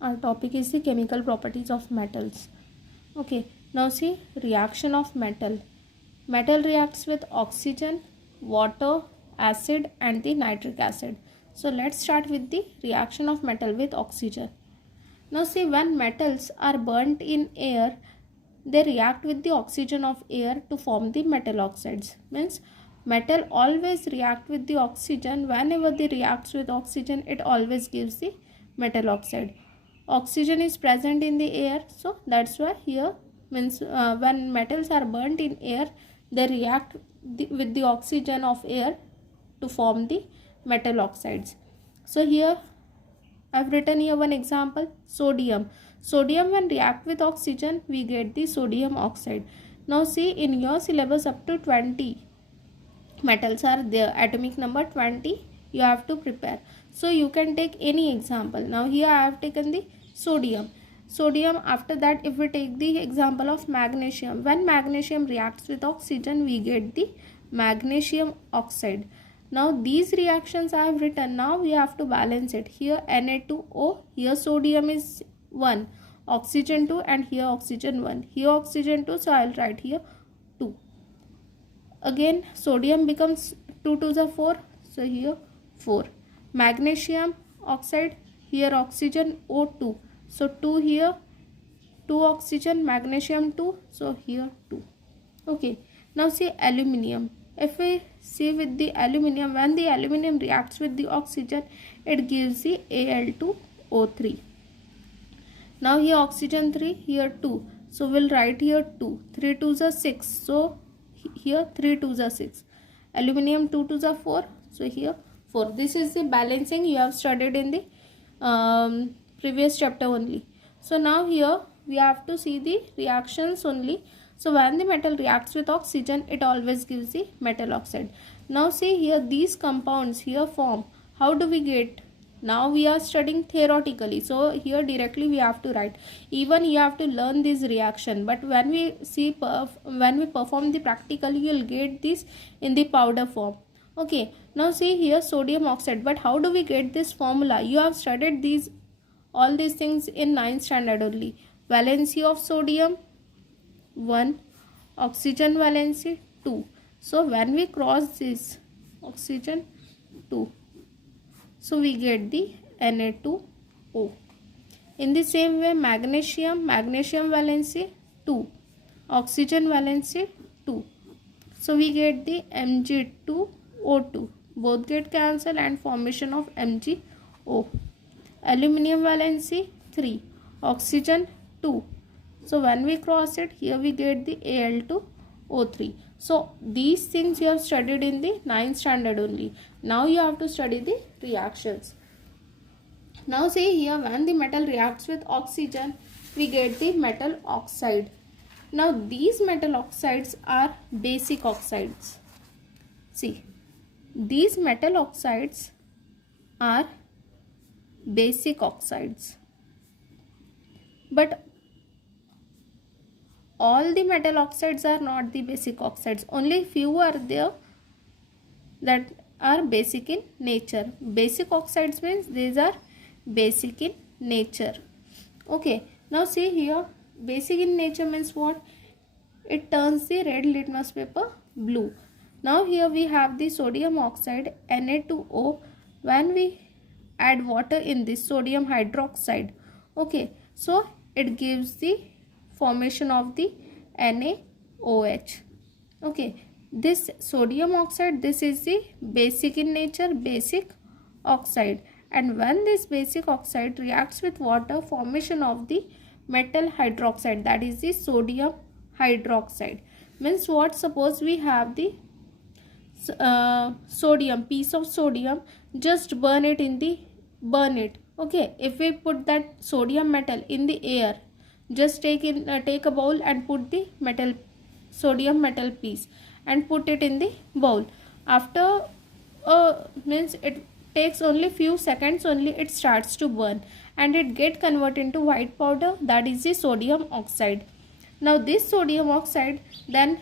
Our topic is the chemical properties of metals. Okay, now see reaction of metal. Metal reacts with oxygen, water, acid and the nitric acid. So let's start with the reaction of metal with oxygen. Now see, when metals are burnt in air, they react with the oxygen of air to form the metal oxides. Means metal always react with the oxygen. Whenever they reacts with oxygen, it always gives the metal oxide. Oxygen is present in the air, so that's why here means when metals are burnt in air, they react with the oxygen of air to form the metal oxides. So here I've written here one example, sodium. Sodium when react with oxygen, we get the sodium oxide. Now see, in your syllabus up to 20 metals are there, atomic number 20 you have to prepare. So you can take any example. Now here I have taken the sodium. Sodium, after that if we take the example of magnesium, when magnesium reacts with oxygen, we get the magnesium oxide. Now these reactions I have written. Now we have to balance it. Here Na2O, here sodium is 1, oxygen 2 and here oxygen 1, here oxygen 2, so I will write here 2. Again sodium becomes 2 to the 4, so here 4. Magnesium oxide, here oxygen O2, so 2 here, 2 oxygen, magnesium 2, so here 2. Okay, now see aluminium. If we see with the aluminium, when the aluminium reacts with the oxygen, it gives the Al2O3. Now here oxygen 3, here 2, so we'll write here 2, 3 to the 6, so here 3 to the 6. Aluminium 2 to the 4, so here 4. This is the balancing you have studied in the previous chapter only. So now here we have to see the reactions only. So when the metal reacts with oxygen, it always gives the metal oxide. Now see here, these compounds here form. How do we get? Now we are studying theoretically, so here directly we have to write. Even you have to learn this reaction, but when we see when we perform the practical, you will get this in the powder form. Okay, now see here sodium oxide, but how do we get this formula? You have studied all these things in 9th standard only. Valency of sodium 1, oxygen valency 2. So when we cross this oxygen 2, so we get the Na2O. In the same way magnesium valency 2, oxygen valency 2, so we get the Mg2O2. Both get cancelled and formation of MgO. Aluminium valency 3, oxygen 2, so when we cross it, here we get the Al2O3. So these things you have studied in the 9th standard only. Now you have to study the reactions. Now see here, when the metal reacts with oxygen, we get the metal oxide. Now these metal oxides are basic oxides. See, these metal oxides are basic oxides. But all the metal oxides are not the basic oxides. Only few are there that are basic in nature. Basic oxides means these are basic in nature. Okay, now see here, basic in nature means what? It turns the red litmus paper blue. Now here we have the sodium oxide Na2O. When we add water in this sodium hydroxide, okay, so it gives the formation of the NaOH. Okay, this sodium oxide, this is the basic in nature, basic oxide, and when this basic oxide reacts with water, formation of the metal hydroxide, that is the sodium hydroxide. Means what? Suppose we have the sodium, piece of sodium, just burn it. Okay, if we put that sodium metal in the air, just take a bowl and put the sodium metal piece and put it in the bowl. After means it takes only few seconds only, it starts to burn and it get converted into white powder, that is the sodium oxide. Now this sodium oxide, then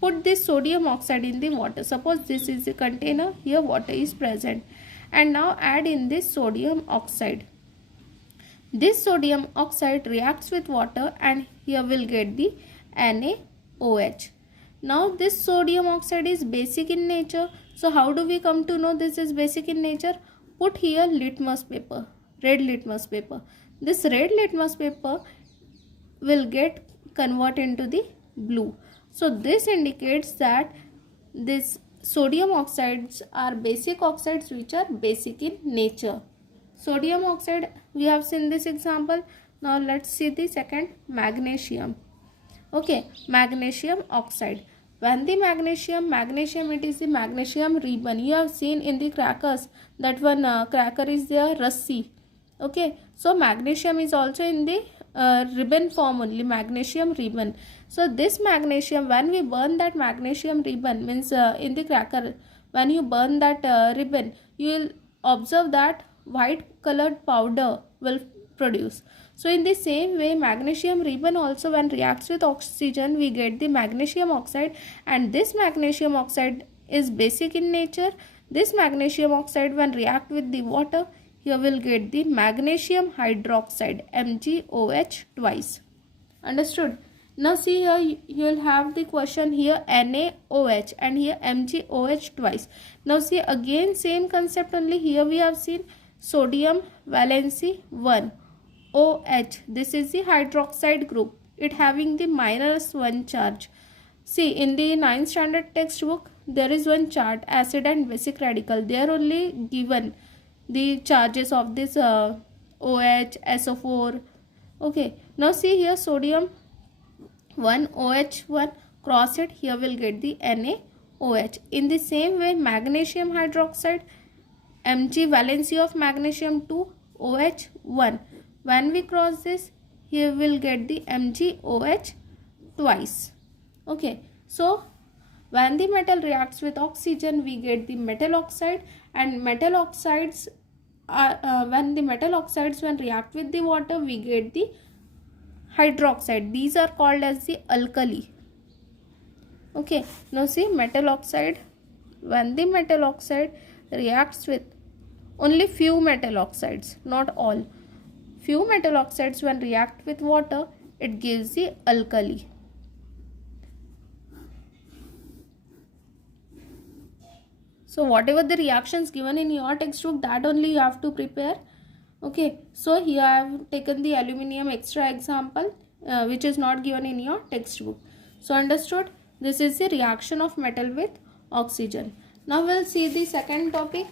put this sodium oxide in the water. Suppose this is the container, here water is present, and now add in this sodium oxide. This sodium oxide reacts with water and here we'll get the NaOH. Now this sodium oxide is basic in nature. So how do we come to know this is basic in nature? Put here litmus paper, red litmus paper. This red litmus paper will get convert into the blue. So this indicates that this sodium oxides are basic oxides which are basic in nature. Sodium oxide we have seen this example. Now let's see the second, magnesium. Okay, magnesium oxide. When the magnesium it is the magnesium ribbon. You have seen in the crackers that one cracker is there, rassi. Okay, so magnesium is also in the ribbon form only, magnesium ribbon. So this magnesium, when we burn that magnesium ribbon, means in the cracker, when you burn that ribbon, you will observe that white colored powder will produce. So in the same way, magnesium ribbon also, when reacts with oxygen, we get the magnesium oxide, and this magnesium oxide is basic in nature. This magnesium oxide when react with the water, here we'll get the magnesium hydroxide, MgOH twice. Understood? Now see here, you will have the question here NaOH and here MgOH twice. Now see again same concept only. Here we have seen sodium valency 1, OH. This is the hydroxide group. It having the -1 charge. See in the 9th standard textbook, there is one chart, acid and basic radical. They are only given the charges of this OH, SO4. Okay, now see here sodium 1, OH1, cross it, here we'll get the NaOH. In the same way, magnesium hydroxide, Mg valency of magnesium 2, OH1. When we cross this, here we'll get the MgOH twice. Okay, so when the metal reacts with oxygen, we get the metal oxide, and metal oxides are when the metal oxides when react with the water, we get the hydroxide. These are called as the alkali. Okay, now see metal oxide, when the metal oxide reacts with only few metal oxides, not all. Few metal oxides when react with water, it gives the alkali. So whatever the reactions given in your textbook, that only you have to prepare. Okay, so here I have taken the aluminium extra example which is not given in your textbook. So understood? This is the reaction of metal with oxygen. Now we'll see the second topic,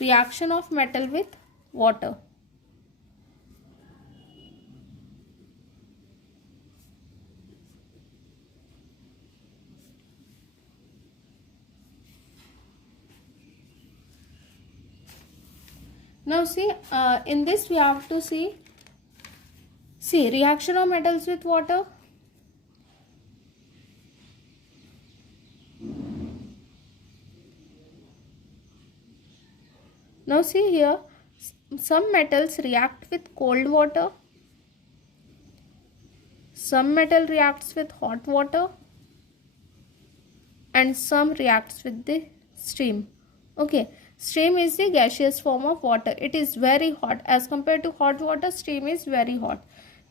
reaction of metal with water. Now see in this we have to see reaction of metals with water. Now see here, some metals react with cold water, some metal reacts with hot water, and some reacts with the steam. Okay, steam is the gaseous form of water. It is very hot as compared to hot water. Steam is very hot.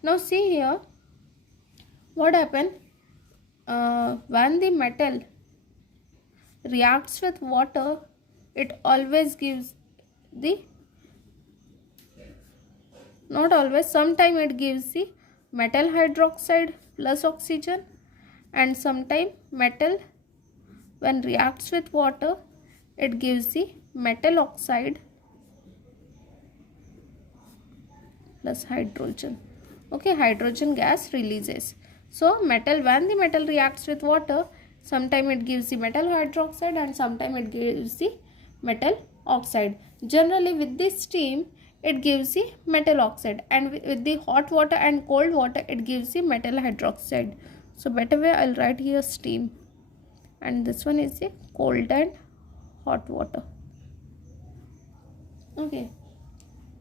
Now see here, what happened when the metal reacts with water, it always gives the, not always, sometime it gives the metal hydroxide plus oxygen, and sometime metal when reacts with water, it gives the metal oxide plus hydrogen. Okay, hydrogen gas releases. So metal, when the metal reacts with water, sometime it gives the metal hydroxide and sometime it gives the metal oxide. Generally with the steam it gives the metal oxide, and with the hot water and cold water it gives the metal hydroxide. So better way I'll write here steam, and this one is the cold and hot water. Okay,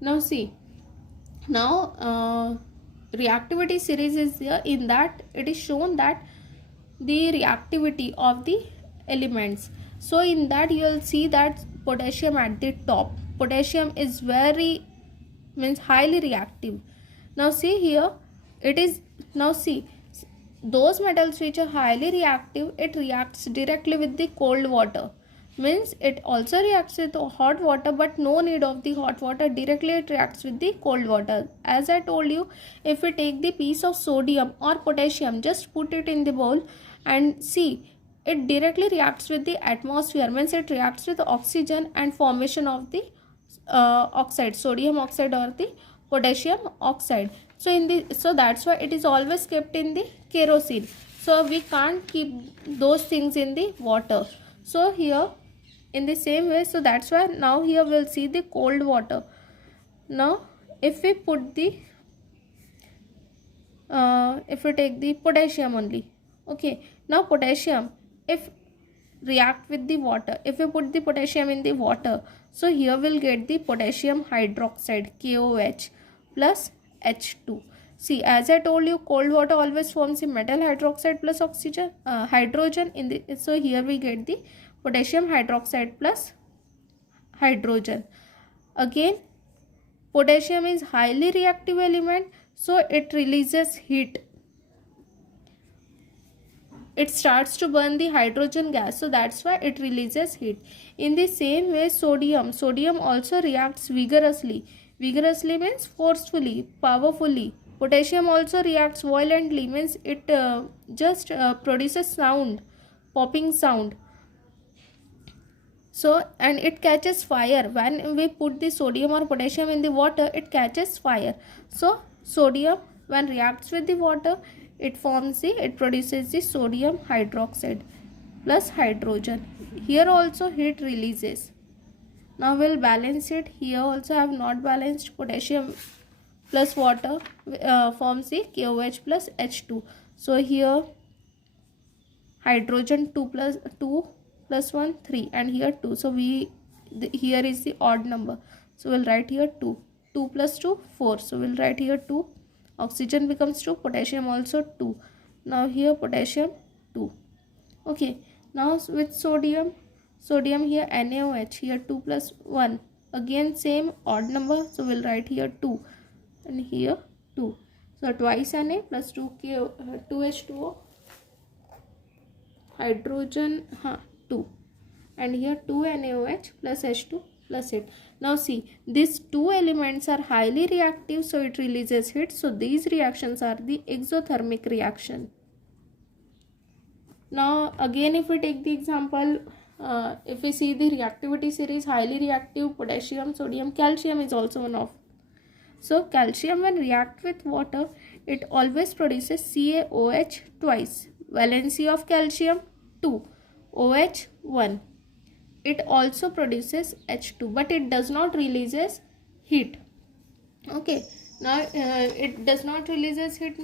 now see, now reactivity series is there. In that it is shown that the reactivity of the elements. So in that you will see that potassium at the top. Potassium is very means highly reactive. Now see here, it is, now see, those metals which are highly reactive, it reacts directly with the cold water, means it also reacts with hot water, but no need of the hot water, directly it reacts with the cold water. As I told you, if we take the piece of sodium or potassium, just put it in the bowl and see, it directly reacts with the atmosphere, means it reacts with oxygen and formation of the oxide, sodium oxide or the potassium oxide. So that's why it is always kept in the kerosene. So we can't keep those things in the water. So here in the same way, so that's why now here we'll see the cold water. Now if we put the if we take the potassium only, okay, now potassium, if react with the water, if we put the potassium in the water, so here we'll get the potassium hydroxide, KOH plus H2. See, as I told you, cold water always forms the metal hydroxide plus oxygen, hydrogen in the, so here we get the potassium hydroxide plus hydrogen. Again, potassium is highly reactive element, so it releases heat. It starts to burn the hydrogen gas, so that's why it releases heat. In the same way, sodium also reacts vigorously. Vigorously means forcefully, powerfully. Potassium also reacts violently, means it just produces sound, popping sound. So, and it catches fire. When we put the sodium or potassium in the water, it catches fire. So sodium, when reacts with the water, it produces the sodium hydroxide plus hydrogen. Here also heat releases. Now we'll balance it. Here also I have not balanced. Potassium plus water forms the KOH plus H2. So here hydrogen 2 plus 1 3, and here 2. So here is the odd number. So we'll write here 2. 2 plus 2 4. So we'll write here 2. Oxygen becomes 2, potassium also 2. Now here potassium 2. Okay, now with sodium here NaOH, here 2 plus 1. Again same odd number, so we'll write here 2 and here 2. So twice Na plus 2H2O, hydrogen 2, and here 2 NaOH plus H2 plus it. Now see, these two elements are highly reactive, so it releases heat. So these reactions are the exothermic reaction. Now again, if we take the example, if we see the reactivity series, highly reactive, potassium, sodium, calcium is also one of. So calcium, when react with water, it always produces CaOH twice. Valency of calcium 2, OH 1. It also produces H2, but it does not releases heat. Okay, now it does not releases heat,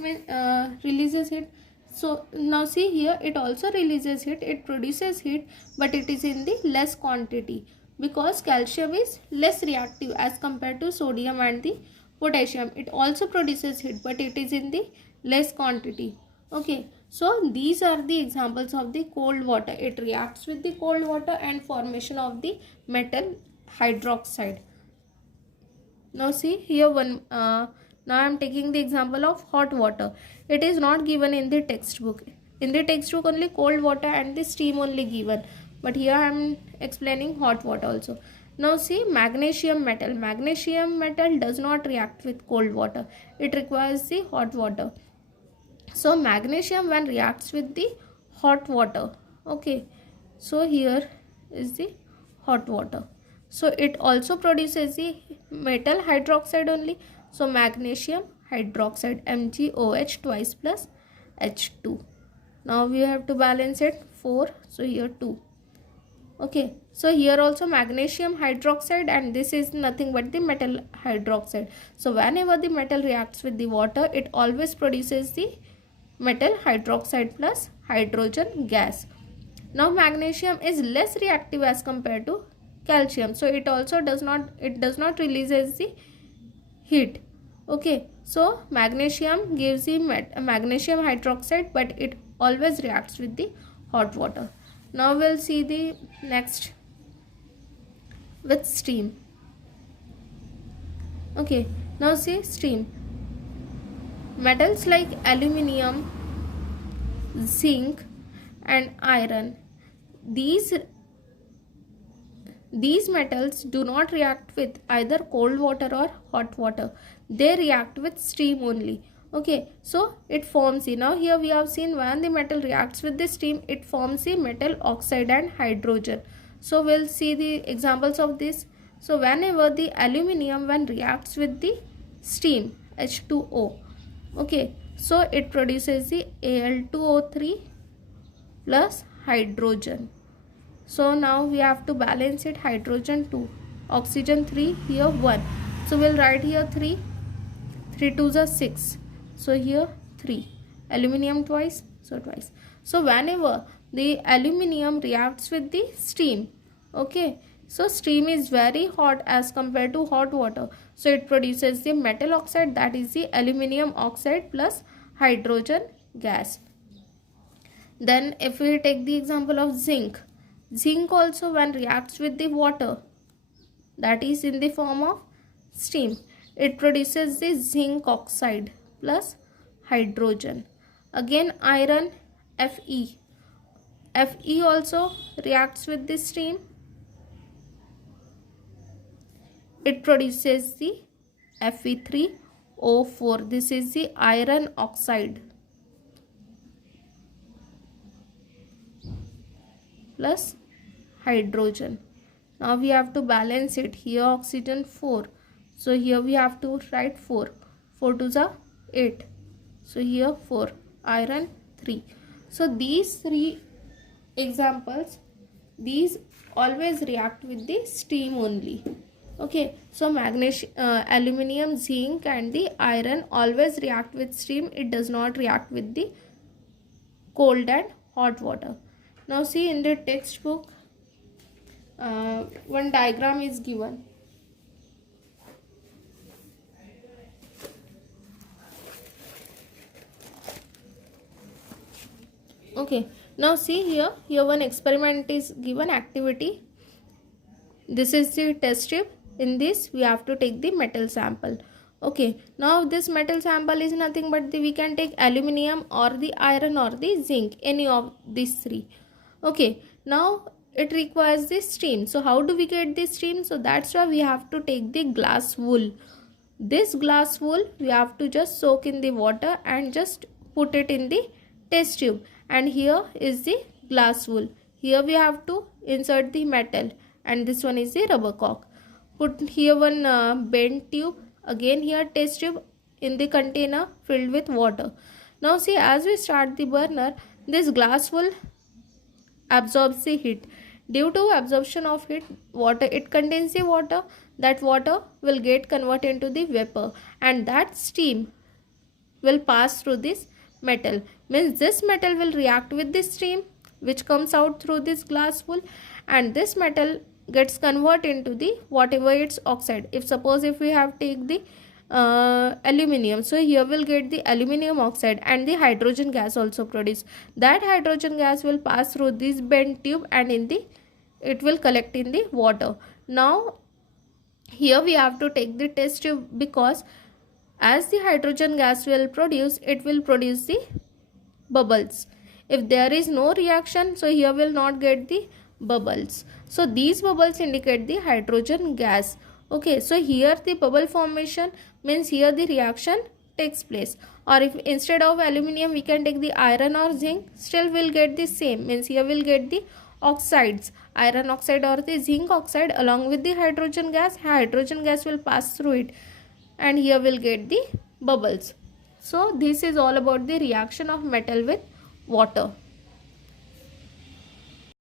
releases heat. So now see here, it also releases heat, it produces heat, but it is in the less quantity, because calcium is less reactive as compared to sodium and the potassium. It also produces heat, but it is in the less quantity. Okay, so these are the examples of the cold water. It reacts with the cold water and formation of the metal hydroxide. Now see here one, now I am taking the example of hot water. It is not given in the textbook. In the textbook only cold water and the steam only given, but here I am explaining hot water also. Now see, magnesium metal. Magnesium metal does not react with cold water. It requires the hot water. So magnesium, when reacts with the hot water, okay, so here is the hot water, so it also produces the metal hydroxide only. So magnesium hydroxide, MgOH twice plus H2. Now we have to balance it, 4, so here 2. Okay, so here also magnesium hydroxide, and this is nothing but the metal hydroxide. So whenever the metal reacts with the water, it always produces the metal hydroxide plus hydrogen gas. Now magnesium is less reactive as compared to calcium, so it also does not releases the heat. Okay, so magnesium gives the magnesium hydroxide, but it always reacts with the hot water. Now we'll see the next with steam. Okay, now see steam. Metals like aluminium, zinc and iron, these metals do not react with either cold water or hot water. They react with steam only. Okay, so it forms the, now here we have seen when the metal reacts with the steam, it forms the metal oxide and hydrogen. So we'll see the examples of this. So whenever the aluminium when reacts with the steam, H2O, okay, so it produces the Al2O3 plus hydrogen. So now we have to balance it. Hydrogen 2, oxygen 3, here 1. So we'll write here 3, 3 2s are 6. So here 3. Aluminium twice, so twice. So whenever the aluminium reacts with the steam, okay, so steam is very hot as compared to hot water. So it produces the metal oxide, that is the aluminium oxide plus hydrogen gas. Then if we take the example of zinc, zinc also when reacts with the water, that is in the form of steam, it produces the zinc oxide plus hydrogen. Again iron, Fe. Fe also reacts with the steam. It produces the Fe3O4. This is the iron oxide plus hydrogen. Now we have to balance it. Here oxygen 4. So here we have to write 4. 4 2s are 8. So here 4. Iron 3. So these 3 examples, these always react with the steam only. Okay, so magnesium, aluminium, zinc and the iron always react with steam. It does not react with the cold and hot water. Now see in the textbook, one diagram is given. Okay, now see here one experiment is given, activity. This is the test tube. In this we have to take the metal sample. Okay, now this metal sample is nothing but we can take aluminium or the iron or the zinc, any of these 3. Okay, now it requires the steam. So how do we get this steam? So that's why we have to take the glass wool. This glass wool we have to just soak in the water and just put it in the test tube. And here is the glass wool. Here we have to insert the metal and this one is the rubber cork. Put here one bent tube. Again here test tube in the container filled with water. Now see, as we start the burner, this glass wool absorbs the heat. Due to absorption of heat, water, it contains the water. That water will get converted into the vapor and that steam will pass through this metal. Means this metal will react with this steam which comes out through this glass wool, and this metal gets converted into the whatever its oxide. If suppose if we have take the aluminium, so here we'll get the aluminium oxide and the hydrogen gas also produced. That hydrogen gas will pass through this bent tube and in the it will collect in the water. Now here we have to take the test tube, because as the hydrogen gas will produce, it will produce the bubbles. If there is no reaction, so here will not get the bubbles. So these bubbles indicate the hydrogen gas. Okay, so here the bubble formation means here the reaction takes place. Or if instead of aluminium we can take the iron or zinc, still we'll get the same, means here we'll get the oxides, iron oxide or the zinc oxide along with the hydrogen gas. Hydrogen gas will pass through it and here we'll get the bubbles. So this is all about the reaction of metal with water.